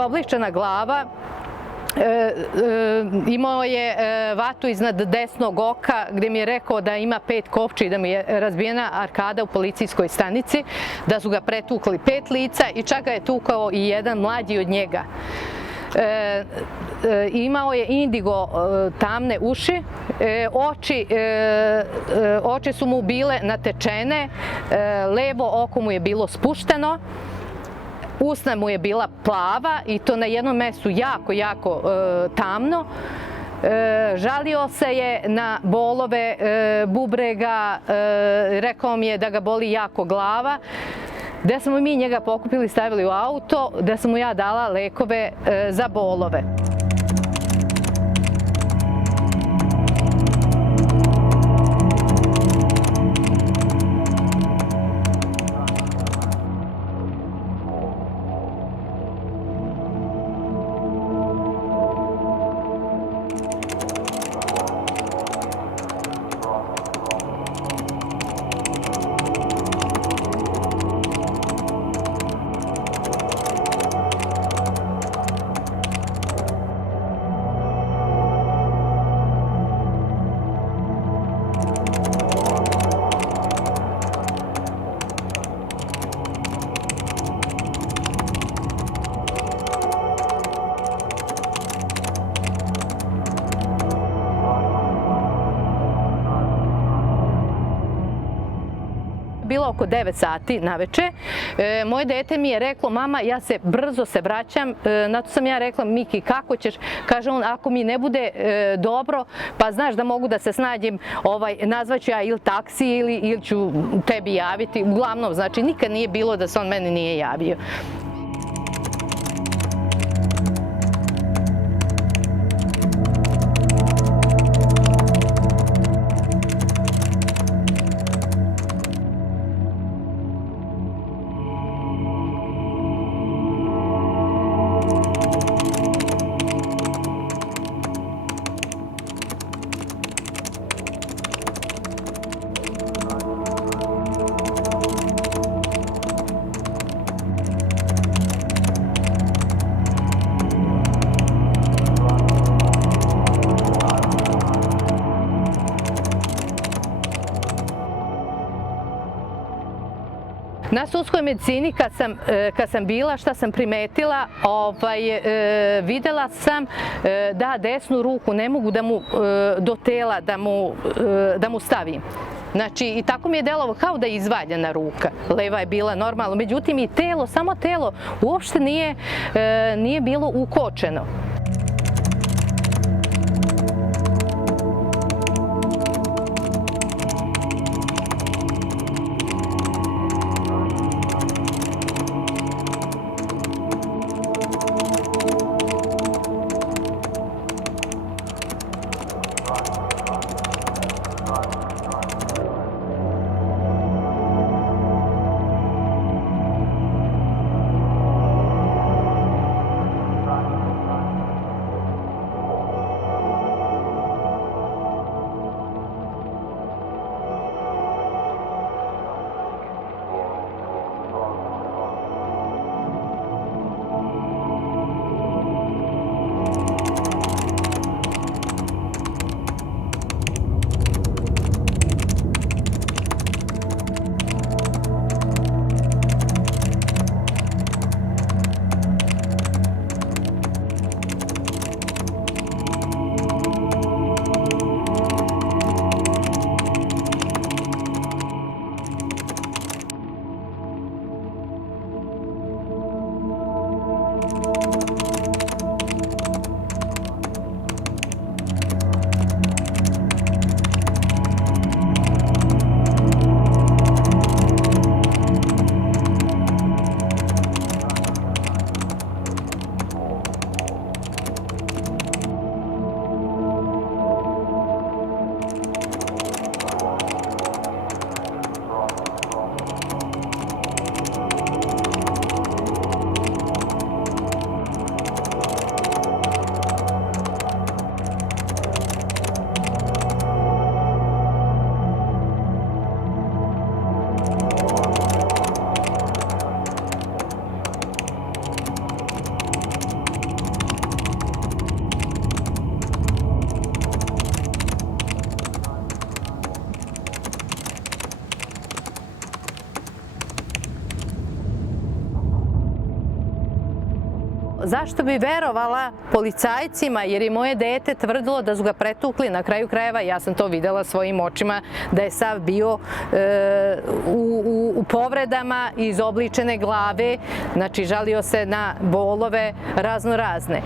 izobličena glava, imao je vatu iznad desnog oka gdje mi je rekao da ima 5 kopči i da mi je razbijena arkada u policijskoj stanici, da su ga pretukli 5 lica i čak ga je tukao i jedan mlađi od njega. Imao je indigo tamne uši, oči su mu bile natečene, levo oko mu je bilo spušteno, usna mu je bila plava i to na jednom mjestu jako tamno. Žalio se je na bolove bubrega, rekao mi je da ga boli jako glava. Da smo mi njega pokupili, stavili u auto, da sam mu ja dala lekove za bolove. Bilo oko 9 sati naveče. Moje dete mi je reklo, mama, ja se brzo vraćam. Na to sam ja rekla, Miki, kako ćeš? Kaže on, ako mi ne bude dobro, pa znaš da mogu da se snađem, nazvaću ja ili taksi ili ću tebi javiti. Uglavnom, znači, nikad nije bilo da se on meni nije javio. Na sudskoj medicini kad sam bila, šta sam primetila, videla sam da desnu ruku ne mogu da mu do tela da mu stavim. Znači, i tako mi je delovalo kao da je izvaljena ruka. Leva je bila normalno, međutim i telo, samo telo uopšte nije bilo ukočeno. zašto bi verovala policajcima, jer je moje dete tvrdilo da su ga pretukli, na kraju krajeva ja sam to videla svojim očima da je sav bio u povredama, izobličene glave, znači žalio se na bolove razno razne.